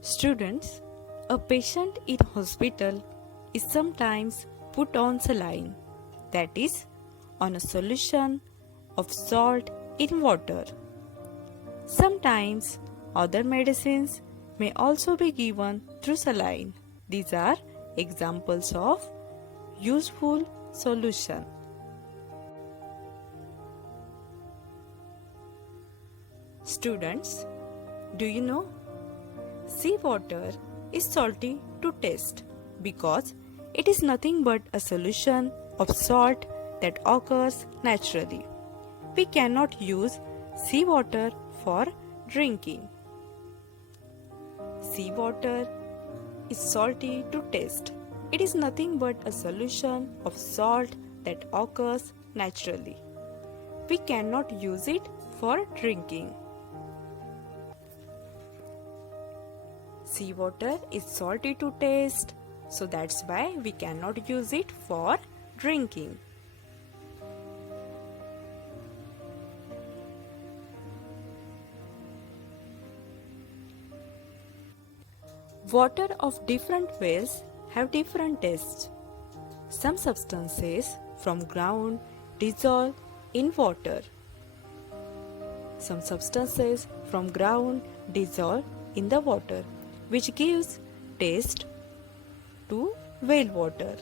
Students, a patient in hospital is sometimes put on saline, that is, on a solution of salt in water. Sometimes other medicines may also be given through saline. These are examples of useful solution. Students, do you know? Seawater is salty to taste because it is nothing but a solution of salt that occurs naturally. We cannot use seawater for drinking. Seawater is salty to taste. It is nothing but a solution of salt that occurs naturally. We cannot use it for drinking. Seawater is salty to taste, so that's why we cannot use it for drinking. Water of different wells have different tastes. Some substances from ground dissolve in water. Some substances from ground dissolve in the water, which gives taste to well water.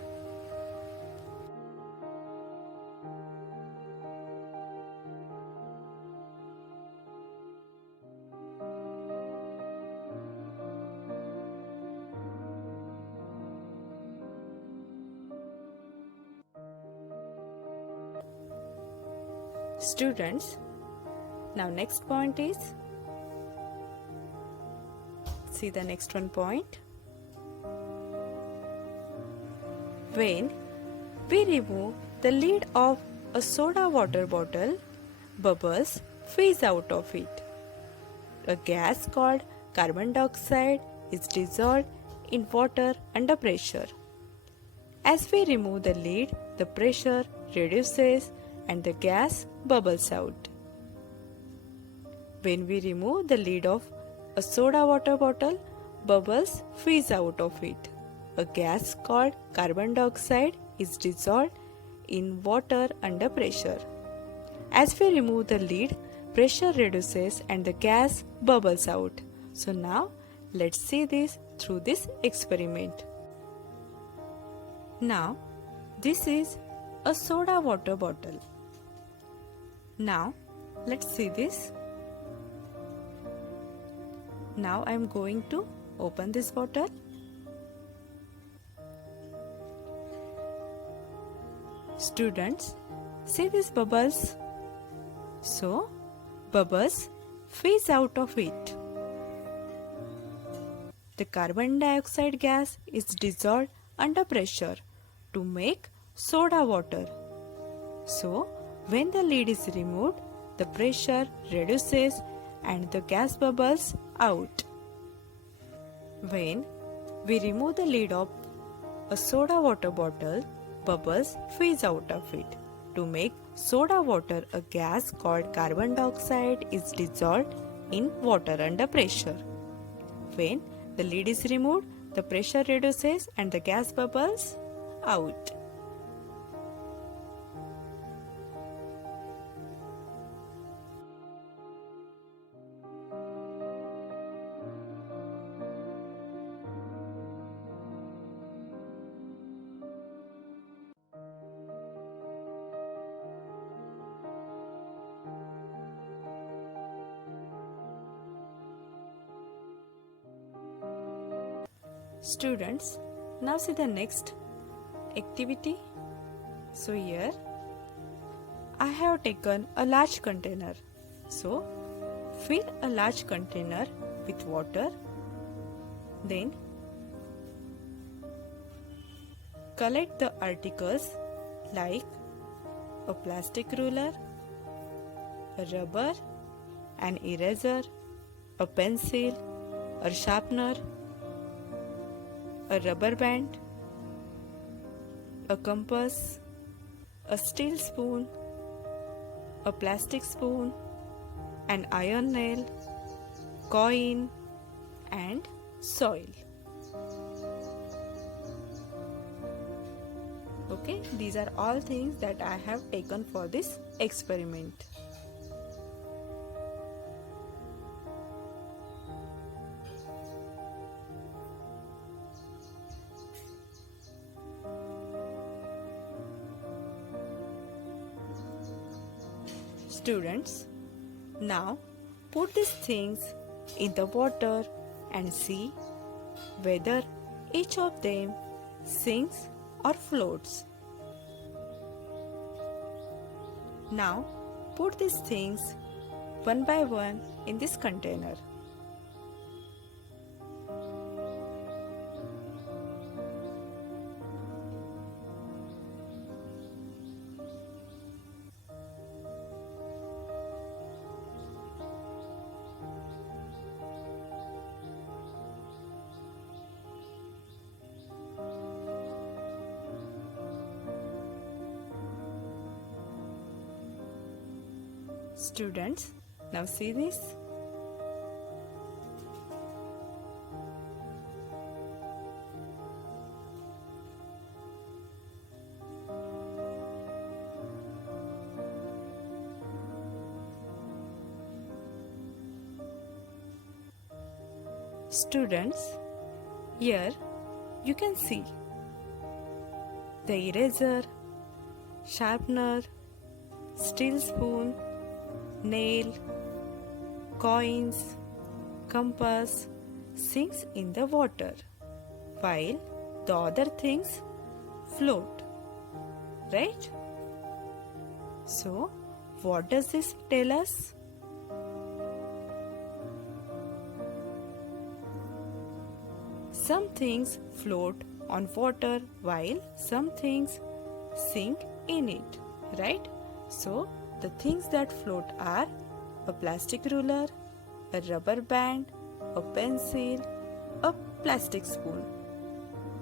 Students, now next point is, see the next one point. When we remove the lid of a soda water bottle, bubbles fizz out of it. A gas called carbon dioxide is dissolved in water under pressure. As we remove the lid, the pressure reduces and the gas bubbles out. When we remove the lid of a soda water bottle, bubbles fizz out of it. A gas called carbon dioxide is dissolved in water under pressure. As we remove the lid, pressure reduces and the gas bubbles out. So now let's see this through this experiment. Now this is a soda water bottle. Now let's see this. Now I am going to open this bottle. Students, see these bubbles? So, bubbles fizz out of it. The carbon dioxide gas is dissolved under pressure to make soda water. So, when the lid is removed, the pressure reduces and the gas bubbles out. When we remove the lid of a soda water bottle, bubbles fizz out of it. To make soda water, a gas called carbon dioxide is dissolved in water under pressure. When the lid is removed, the pressure reduces and the gas bubbles out. Students, now see the next activity. So here I have taken a large container. So fill a large container with water. Then collect the articles like a plastic ruler, a rubber, an eraser, a pencil, a sharpener, a rubber band, a compass, a steel spoon, a plastic spoon, an iron nail, coin and soil. Okay, these are all things that I have taken for this experiment. Students, now put these things in the water and see whether each of them sinks or floats. Now put these things one by one in this container. Students, now see this. Students, here you can see the eraser, sharpener, steel spoon, nail, coins, compass sinks in the water while the other things float, right? So, what does this tell us? Some things float on water while some things sink in it, right? So, the things that float are a plastic ruler, a rubber band, a pencil, a plastic spoon.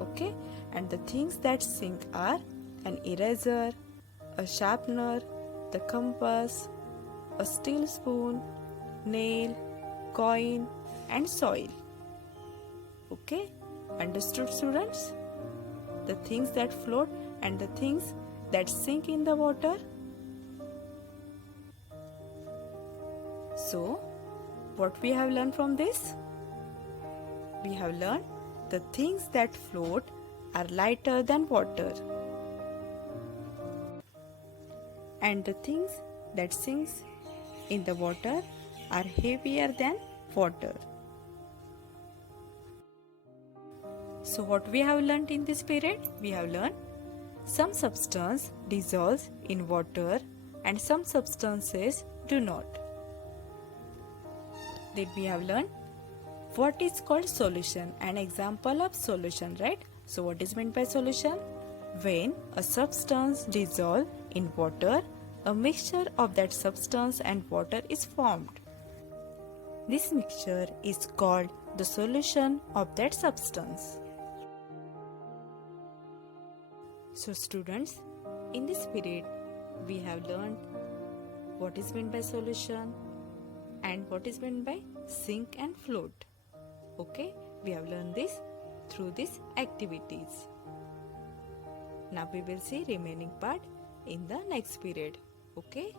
Okay? And the things that sink are an eraser, a sharpener, the compass, a steel spoon, nail, coin, and soil. Okay? Understood, students? The things that float and the things that sink in the water. So, what we have learned from this? We have learned the things that float are lighter than water, and the things that sink in the water are heavier than water. So what we have learnt in this period? We have learned some substance dissolves in water and some substances do not. Then we have learned what is called solution, an example of solution, right? So what is meant by solution? When a substance dissolves in water, a mixture of that substance and water is formed. This mixture is called the solution of that substance. So students, in this period, we have learned what is meant by solution and what is meant by sink and float. Okay, we have learned this through these activities. Now we will see remaining part in the next period. Okay.